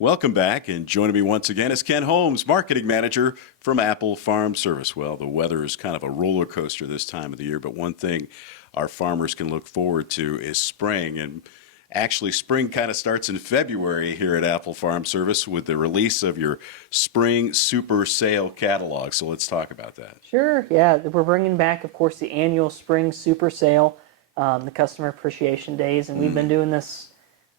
Welcome back, and joining me once again is Kent Holmes, Marketing Manager from Apple Farm Service. Well, the weather is kind of a roller coaster this time of the year, but one thing our farmers can look forward to is spring. And actually, spring kind of starts in February here at Apple Farm Service with the release of your Spring Super Sale catalog. So let's talk about that. Sure, yeah. We're bringing back, of course, the annual Spring Super Sale, the Customer Appreciation Days, and we've been doing this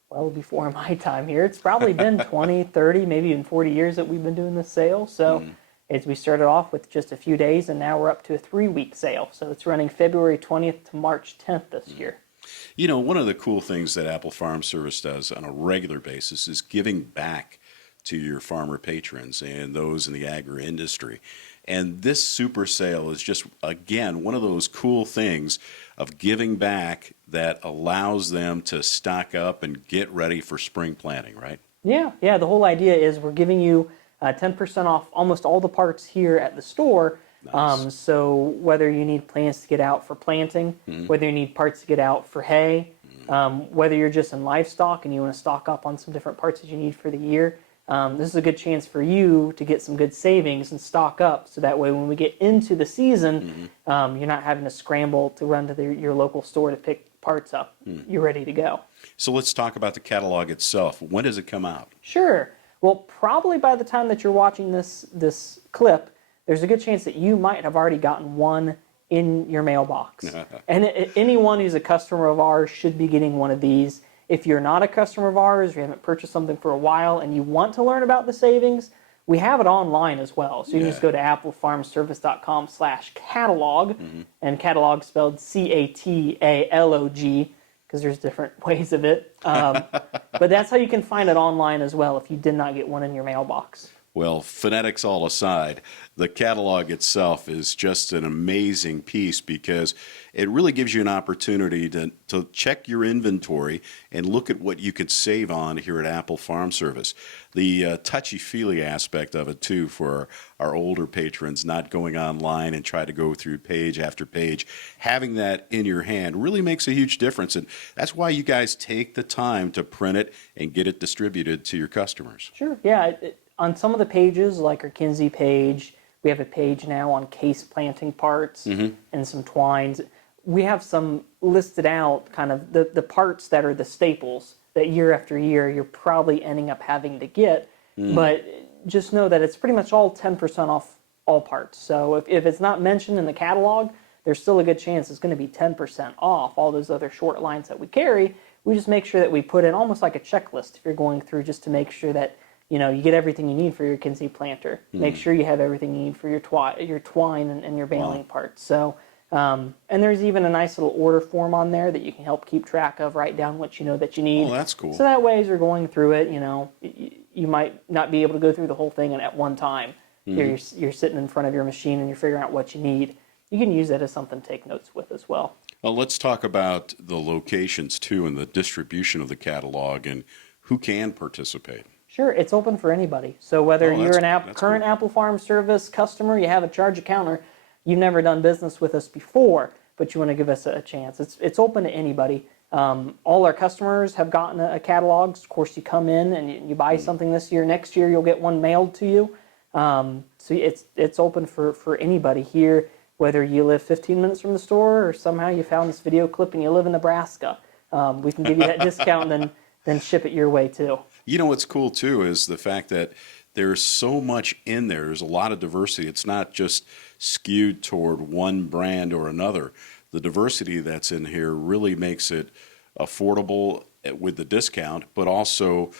well before my time here. It's probably been 20, 30, maybe even 40 years that we've been doing this sale. So as we started off with just a few days, and now we're up to a 3-week sale. So it's running February 20th to March 10th this year. You know, one of the cool things that Apple Farm Service does on a regular basis is giving back to your farmer patrons and those in the agri-industry. And this super sale is just, again, one of those cool things of giving back that allows them to stock up and get ready for spring planting, right? Yeah. The whole idea is we're giving you 10% off almost all the parts here at the store. Nice. So whether you need plants to get out for planting, whether you need parts to get out for hay, whether you're just in livestock and you want to stock up on some different parts that you need for the year, this is a good chance for you to get some good savings and stock up, so that way when we get into the season, you're not having to scramble to run to your local store to pick parts up. You're ready to go. So let's talk about the catalog itself. When does it come out? Sure. Well, probably by the time that you're watching this clip, there's a good chance that you might have already gotten one in your mailbox. And anyone who's a customer of ours should be getting one of these. If you're not a customer of ours, or you haven't purchased something for a while and you want to learn about the savings, we have it online as well. So you can just go to applefarmservice.com/catalog, and catalog spelled CATALOG, because there's different ways of it. But that's how you can find it online as well if you did not get one in your mailbox. Well, phonetics all aside, the catalog itself is just an amazing piece because it really gives you an opportunity to check your inventory and look at what you could save on here at Apple Farm Service. The touchy-feely aspect of it, too, for our older patrons, not going online and try to go through page after page, having that in your hand really makes a huge difference. And that's why you guys take the time to print it and get it distributed to your customers. Sure, yeah. On some of the pages, like our Kinsey page, we have a page now on case planting parts and some twines. We have some listed out, kind of the parts that are the staples that year after year you're probably ending up having to get. But just know that it's pretty much all 10% off all parts. So if it's not mentioned in the catalog, there's still a good chance it's going to be 10% off all those other short lines that we carry. We just make sure that we put in almost like a checklist if you're going through, just to make sure that you get everything you need for your Kinsey planter. Make sure you have everything you need for your twine and your baling parts. So, and there's even a nice little order form on there that you can help keep track of, write down what you know that you need. Oh, that's cool. So that way as you're going through it, you might not be able to go through the whole thing at one time. You're sitting in front of your machine and you're figuring out what you need. You can use that as something to take notes with as well. Well, let's talk about the locations, too, and the distribution of the catalog and who can participate. Sure, it's open for anybody. So whether you're an current Apple Farm Service customer, you have a charge account, or you've never done business with us before, but you want to give us a chance, it's open to anybody. All our customers have gotten a catalog. Of course, you come in and you buy something this year. Next year, you'll get one mailed to you. So it's open for anybody here, whether you live 15 minutes from the store or somehow you found this video clip and you live in Nebraska. We can give you that discount and then ship it your way, too. You know what's cool, too, is the fact that there's so much in there. There's a lot of diversity. It's not just skewed toward one brand or another. The diversity that's in here really makes it affordable with the discount, but also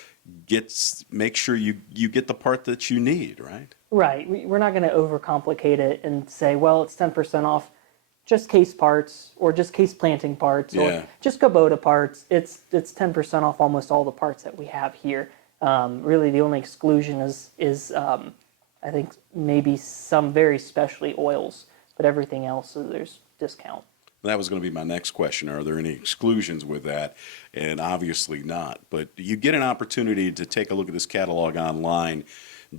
make sure you get the part that you need, right? Right. We're not going to overcomplicate it and say, well, it's 10% off just case parts or just case planting parts or just Kubota parts. It's 10% off almost all the parts that we have here. Really, the only exclusion is I think maybe some very specialty oils, but everything else there's discount. That was going to be my next question. Are there any exclusions with that? And obviously not. But you get an opportunity to take a look at this catalog online.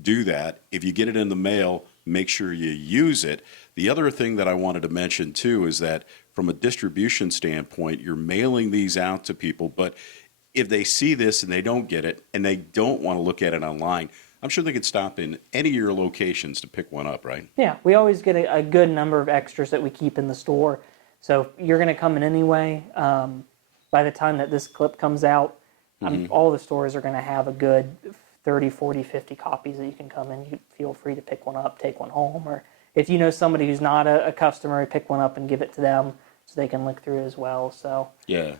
Do that. If you get it in the mail, make sure you use it. The other thing that I wanted to mention, too, is that from a distribution standpoint, you're mailing these out to people, but if they see this and they don't get it and they don't want to look at it online, I'm sure they could stop in any of your locations to pick one up, right? Yeah, we always get a good number of extras that we keep in the store. So if you're going to come in anyway, by the time that this clip comes out, all the stores are going to have a good 30, 40, 50 copies that you can come in. You feel free to pick one up, take one home, or if you know somebody who's not a customer, pick one up and give it to them so they can look through it as well. So Yeah.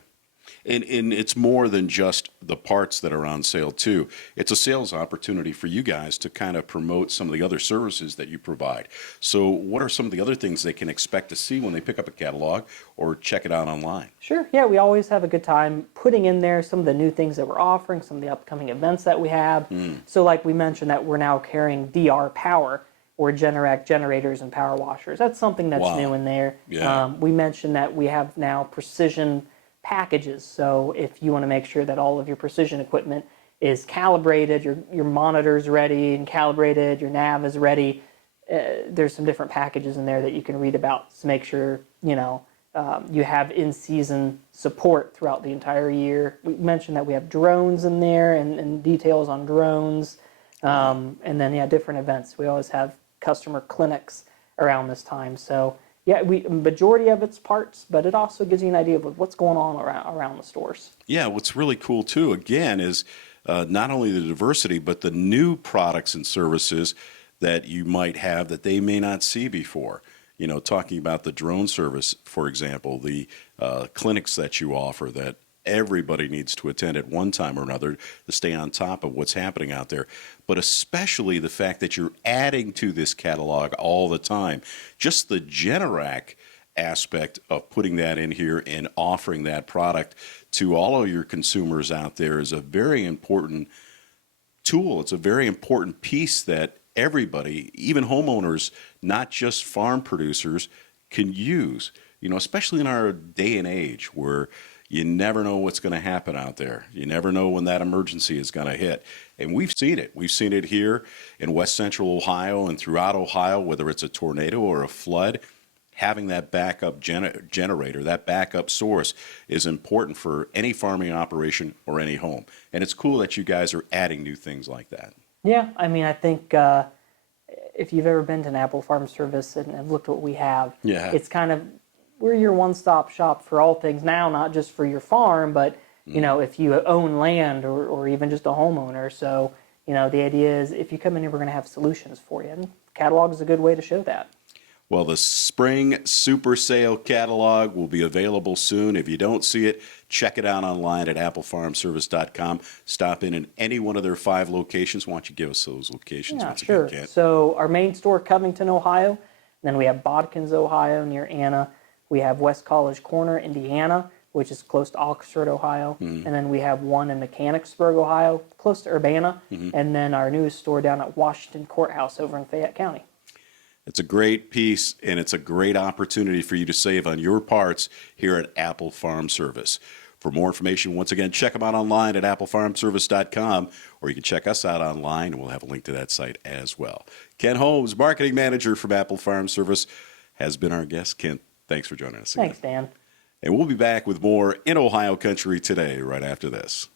And it's more than just the parts that are on sale, too. It's a sales opportunity for you guys to kind of promote some of the other services that you provide. So what are some of the other things they can expect to see when they pick up a catalog or check it out online? sure, yeah, we always have a good time putting in there some of the new things that we're offering, some of the upcoming events that we have. So like we mentioned that we're now carrying DR Power, or Generac generators and power washers. That's something that's Wow. new in there. Yeah. We mentioned that we have now precision packages. So if you want to make sure that all of your precision equipment is calibrated, your monitor's ready and calibrated, your nav is ready, there's some different packages in there that you can read about to make sure, you have in-season support throughout the entire year. We mentioned that we have drones in there and details on drones. And then, yeah, different events. We always have customer clinics around this time. So, yeah, majority of it's parts, but it also gives you an idea of what's going on around the stores. Yeah, what's really cool, too, again, is not only the diversity, but the new products and services that you might have that they may not see before. Talking about the drone service, for example, the clinics that you offer that everybody needs to attend at one time or another to stay on top of what's happening out there. But especially the fact that you're adding to this catalog all the time. Just the Generac aspect of putting that in here and offering that product to all of your consumers out there is a very important tool. It's a very important piece that everybody, even homeowners, not just farm producers, can use. Especially in our day and age where you never know what's going to happen out there. You never know when that emergency is going to hit. And we've seen it. We've seen it here in West Central Ohio and throughout Ohio, whether it's a tornado or a flood. Having that backup generator, that backup source is important for any farming operation or any home. And it's cool that you guys are adding new things like that. Yeah, I mean, I think if you've ever been to an Apple Farm Service and have looked what we have, it's kind of, we're your one-stop shop for all things now, not just for your farm, but, if you own land or even just a homeowner. So, the idea is if you come in here, we're going to have solutions for you. And catalog is a good way to show that. Well, the Spring Super Sale catalog will be available soon. If you don't see it, check it out online at applefarmservice.com. Stop in any one of their 5 locations. Why don't you give us those locations? Yeah, sure. Again, Kent? So our main store, Covington, Ohio. Then we have Bodkins, Ohio, near Anna. We have West College Corner, Indiana, which is close to Oxford, Ohio. And then we have one in Mechanicsburg, Ohio, close to Urbana. And then our newest store down at Washington Courthouse over in Fayette County. It's a great piece, and it's a great opportunity for you to save on your parts here at Apple Farm Service. For more information, once again, check them out online at applefarmservice.com, or you can check us out online, and we'll have a link to that site as well. Kent Holmes, Marketing Manager from Apple Farm Service, has been our guest. Kent, thanks for joining us again. Thanks, Dan. And we'll be back with more in Ohio Country today, right after this.